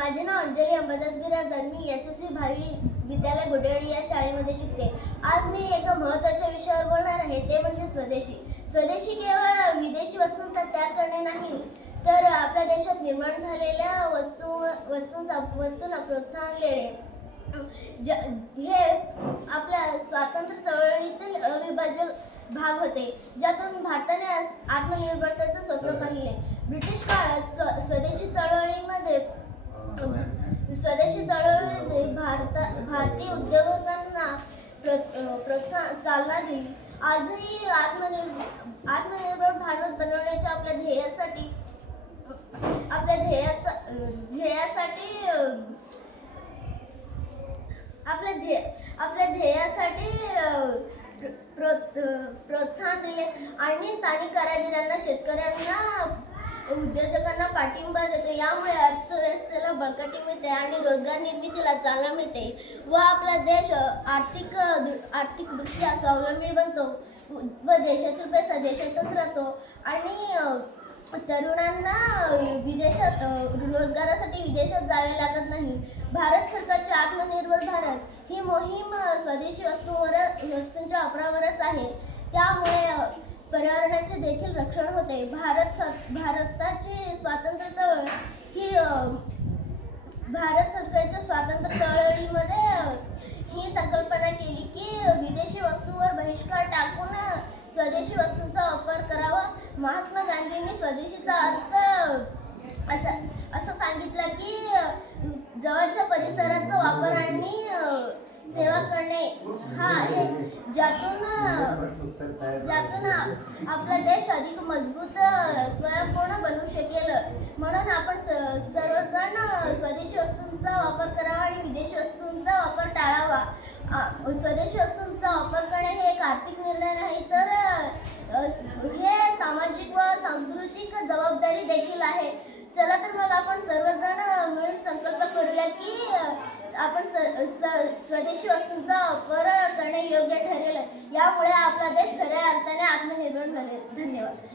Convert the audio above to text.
माझे नाव अंजली अंबादास बिराजदार. मी SSV भावी विद्यालय गुडेवाडी या शाळेमध्ये शिकते. आज मी एका महत्त्वाच्या विषयावर बोलणार आहे, ते म्हणजे स्वदेशी. स्वदेशी केवळ विदेशी वस्तूंचा त्याग करणे नाही, तर आपल्या देशात निर्माण झालेल्या वस्तूंना प्रोत्साहन देणे. हे आपल्या स्वातंत्र्य चळवळीतील अविभाज्य भाग होते, ज्यातून भारताने आत्मनिर्भरतेचे स्वप्न पाहिले. ब्रिटिश काळात स्वदेशी चळवळीमध्ये भारतीय उद्योजकांना प्रोत्साहन चालना दिली. आजही आत्मनिर्भर भारत बनवण्याच्या आपल्या ध्येयासाठी प्रोत्साहन दिले आणि स्थानिक कारागिरांना, शेतकऱ्यांना, उद्योजकांना पाठिंबा देतो. यामुळे अर्थव्यवस्थेला बळकटी मिळते आणि रोजगार निर्मितीला चालना मिळते व आपला देश आर्थिकदृष्ट्या स्वावलंबी बनतो व देशातील पैसा देशातच राहतो आणि तरुणांना रोजगारासाठी विदेशात जावे लागत नाही. भारत सरकारचे आत्मनिर्भर भारत ही मोहीम स्वदेशी वस्तूंच्या वापरावरच आहे. त्यामुळे पर्यावरणाचे देखील रक्षण होते. भारताची स्वातंत्र्य चळवळ ही भारत सरकारच्या स्वातंत्र्य चळवळीमध्ये ही संकल्पना केली की विदेशी वस्तूंवर बहिष्कार टाकून स्वदेशी वस्तूंचा वापर करावा. महात्मा गांधींनी स्वदेशीचा अर्थ असं सांगितलं की जवळच्या परिसराचा वापर आणि सेवा करणे हा आहे, ज्यातून आपला देश अधिक मजबूत स्वयंपूर्ण बनू शकेल. म्हणून आपण सर्वजण स्वदेशी वस्तूंचा वापर करावा आणि विदेशी वस्तूंचा वापर टाळावा. स्वदेशी वस्तूंचा वापर करणे हे एक आर्थिक निर्णय नाही, तर हे सामाजिक व सांस्कृतिक जबाबदारी देखील आहे. चला तर मग आपण सर्वजण मिळून संकल्प करूया की आपण स्वदेशी वस्तूंचा वापर करणे योग्य ठरेल. यामुळे आपला देश खऱ्या अर्थाने आत्मनिर्भर बनेल. धन्यवाद.